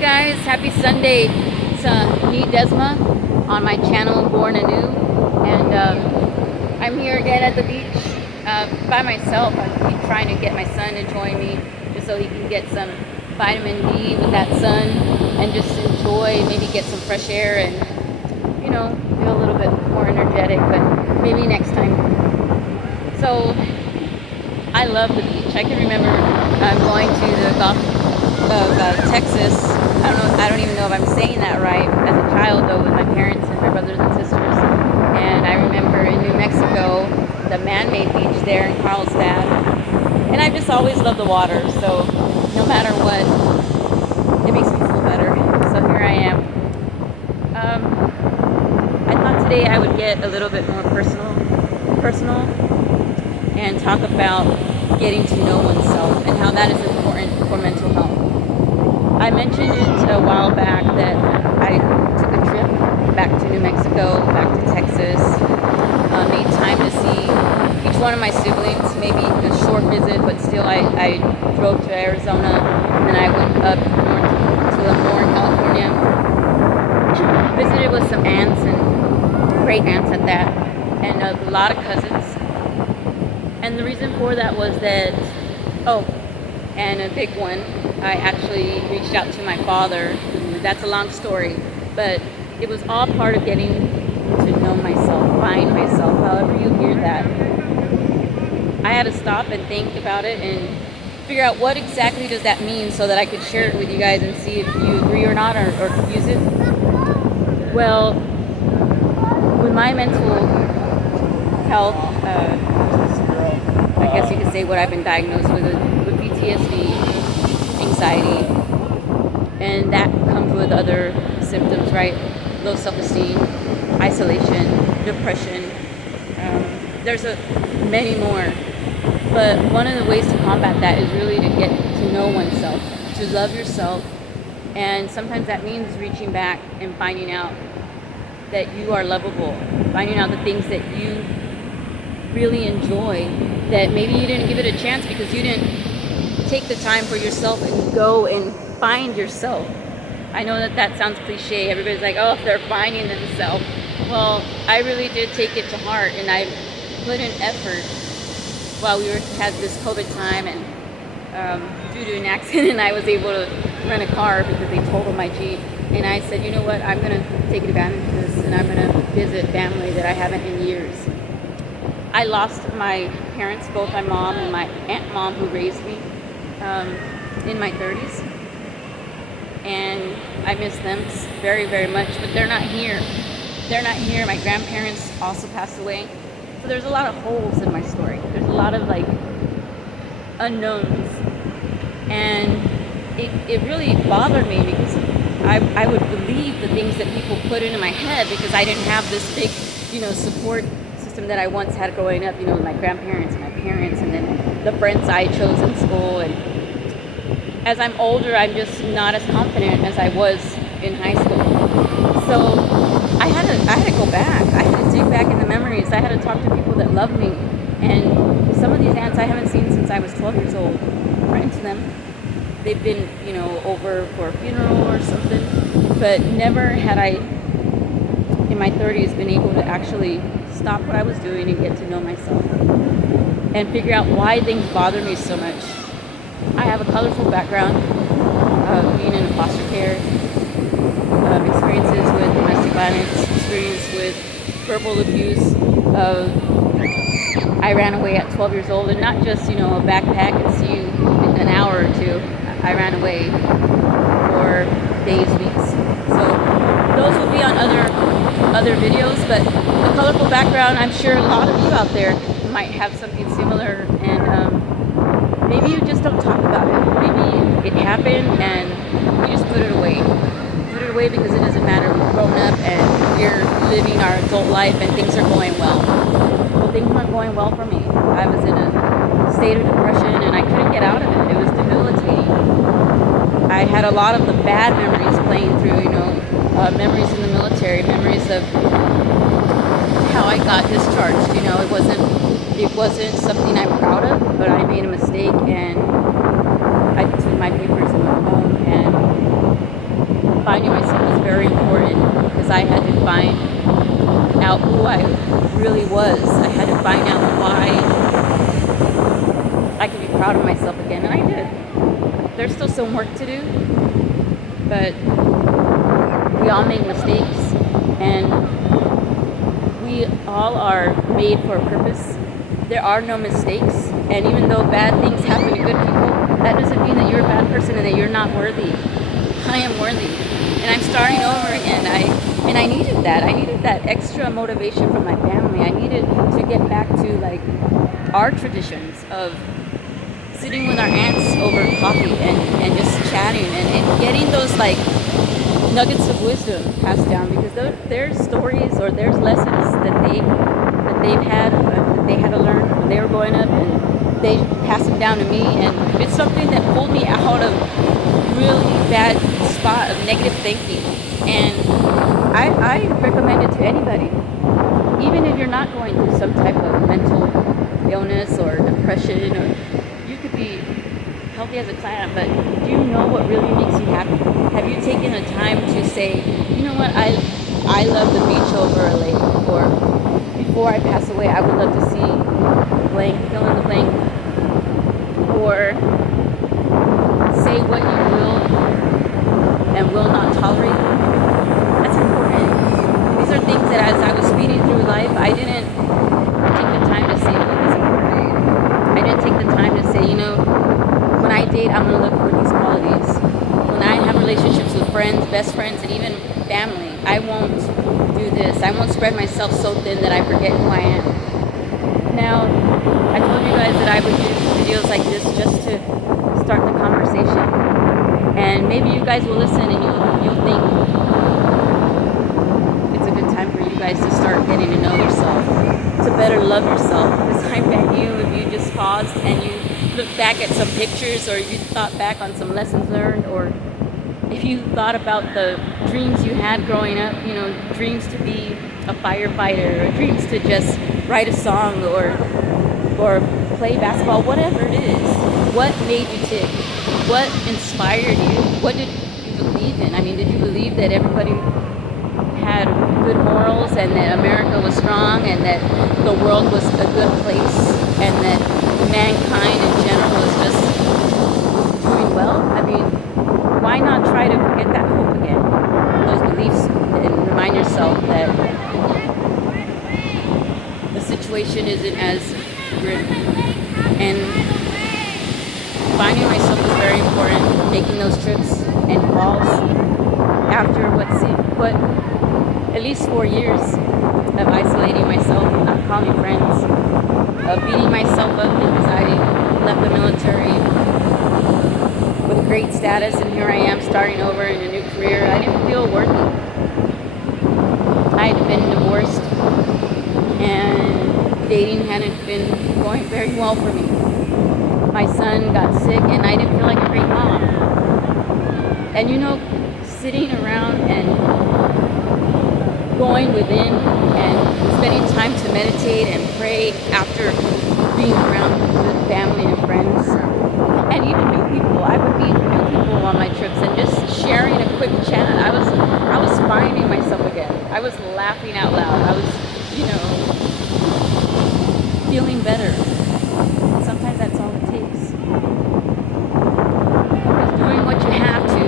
guys, happy Sunday. It's me, Desma, on my channel, Born Anew. And I'm here again at the beach by myself. I'm trying to get my son to join me just so he can get some vitamin D with that sun and just enjoy, maybe get some fresh air and, feel a little bit more energetic, but maybe next time. So I love the beach. I can remember going to the Gulf of Texas. I don't even know if I'm saying that right. As a child, though, with my parents and my brothers and sisters. And I remember in New Mexico, the man-made beach there in Carlsbad. And I just always loved the water. So no matter what, it makes me feel better. So here I am. I thought today I would get a little bit more personal, and talk about getting to know oneself and how that is important for mental health. I mentioned it a while back that I took a trip back to New Mexico, back to Texas, made time to see each one of my siblings, maybe a short visit, but still I drove to Arizona, and then I went up north to Lemoore, California, visited with some aunts and great aunts at that, and a lot of cousins. And the reason for that was that, and a big one, I actually reached out to my father. That's a long story, but it was all part of getting to know myself, find myself, however you hear that. I had to stop and think about it and figure out what exactly does that mean so that I could share it with you guys and see if you agree or not, or use it. Well, with my mental health, I guess you could say what I've been diagnosed with PTSD, anxiety, and that comes with other symptoms, right? Low self-esteem, isolation, depression. There's many more. But one of the ways to combat that is really to get to know oneself, to love yourself, and sometimes that means reaching back and finding out that you are lovable, finding out the things that you really enjoy, that maybe you didn't give it a chance because you didn't take the time for yourself and go and find yourself. I know that sounds cliche. Everybody's like, oh, they're finding themselves. Well, I really did take it to heart, and I put in effort while we had this COVID time, and due to an accident, I was able to rent a car because they totaled my Jeep. And I said, you know what, I'm going to take advantage of this, and I'm going to visit family that I haven't in years. I lost my parents, both my mom and my aunt mom who raised me, in my 30s. And I miss them very, very much, but they're not here. They're not here. My grandparents also passed away. So there's a lot of holes in my story. There's a lot of unknowns. And it really bothered me because I would believe the things that people put into my head because I didn't have this big, support system that I once had growing up, with my grandparents and my parents, and then the friends I chose in school. And as I'm older, I'm just not as confident as I was in high school. So I had to go back. I had to dig back in the memories. I had to talk to people that loved me. And some of these aunts I haven't seen since I was 12 years old. Right into them. They've been, over for a funeral or something. But never had I, in my 30s, been able to actually stop what I was doing and get to know myself and figure out why things bother me so much. I have a colorful background of being in foster care, experiences with domestic violence, experience with verbal abuse. I ran away at 12 years old, and not just, a backpack and see you in an hour or two. I ran away for days, weeks. So those will be on other videos, but the colorful background, I'm sure a lot of you out there might have something similar, and maybe you just don't talk about it. Maybe it happened and we just put it away. Put it away because it doesn't matter. We've grown up and we're living our adult life and things are going well. Well, things weren't going well for me. I was in a state of depression and I couldn't get out of it. It was debilitating. I had a lot of the bad memories playing through, memories in the military, memories of how I got discharged. It wasn't something I'm proud of, but I made a mistake and I took my papers and went home, and because I had to find out who I really was. I had to find out why I could be proud of myself again, and I did. There's still some work to do, but we all make mistakes, and we all are made for a purpose. There are no mistakes, and even though bad things happen to good people, that doesn't mean that you're a bad person and that you're not worthy. I am worthy, and I'm starting over again. I needed that. I needed that extra motivation from my family. I needed to get back to like our traditions of sitting with our aunts over coffee and just chatting and getting those like nuggets of wisdom passed down, because there's stories or there's lessons that they've had that they had to learn when they were growing up, and they passed them down to me, and it's something that pulled me out of really bad spot of negative thinking. And I recommend it to anybody, even if you're not going through some type of mental illness or depression, or you could be healthy as a clam, but do you know what really makes you happy? Have you taken the time to say, you know what, I love the beach over a lake, or before I pass away I would love to see blank, fill in the blank, or say what you will and will not tolerate? That's important. These are things that as I was speeding through life, I didn't take the time to say what is important. I didn't take the time to say, you know, when I date, I'm going to look for these qualities. When I have relationships with friends, best friends, and even family, I won't do this. I won't spread myself so thin that I forget who I am. Now, I told you guys that I would do videos like this just to start the conversation. And maybe you guys will listen and you'll think it's a good time for you guys to start getting to know yourself, to better love yourself. Because I bet you, if you just paused and you look back at some pictures, or you thought back on some lessons learned, or if you thought about the dreams you had growing up, you know, dreams to be a firefighter, or dreams to just write a song, or play basketball, whatever it is, what made you tick? What inspired you? What did you believe in? I mean, did you believe that everybody had good morals, and that America was strong, and that the world was a good place, and that mankind in general was just doing well? I mean, why not try to get that hope again, those beliefs, and remind yourself that the situation isn't as grim. And finding myself was very important. Making those trips and falls after what at least 4 years of isolating myself, not calling friends, of beating myself up in anxiety. Left the military with a great status, and here I am starting over in a new career. I didn't feel worthy. I had been divorced, and dating hadn't been going very well for me. My son got sick, and I didn't feel like a great mom. And you know, sitting around and going within and spending time to meditate and pray after being around good family and friends, and even new people. I would meet new people on my trips, and just sharing a quick chat. I was finding myself again. I was laughing out loud. I was, you know, feeling better. Sometimes that's all it takes. It's doing what you have to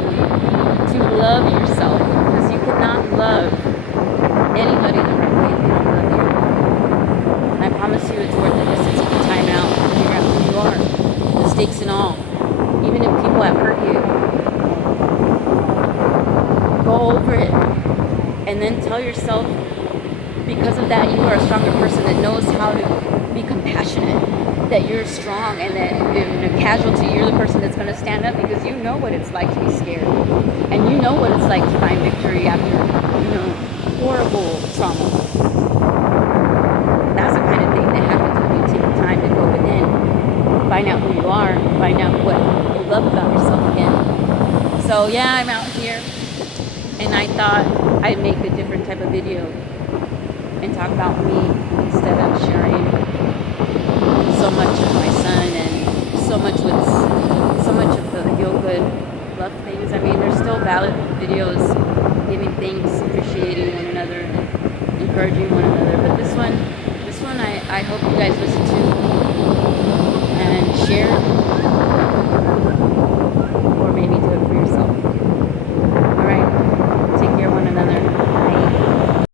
love yourself, because you cannot love anybody the right way if they don't love you. And I promise you it's worth it just to take the time out and figure out who you are, mistakes and all. Even if people have hurt you, go over it, and then tell yourself, because of that, you are a stronger person that knows how to be compassionate, that you're strong, and that in a casualty, you're the person that's going to stand up, because you know what it's like to be scared, and you know what it's like to find victory after, you know, horrible trauma. That's the kind of thing that happens when you take the time to go within, find out who you are, find out what you love about yourself again. So yeah, I'm out here, and I thought I'd make a different type of video and talk about me instead of sharing so much of my son and so much of the feel good love things. I mean, there's still valid videos giving thanks, appreciating encouraging one another. But this one I hope you guys listen to and share.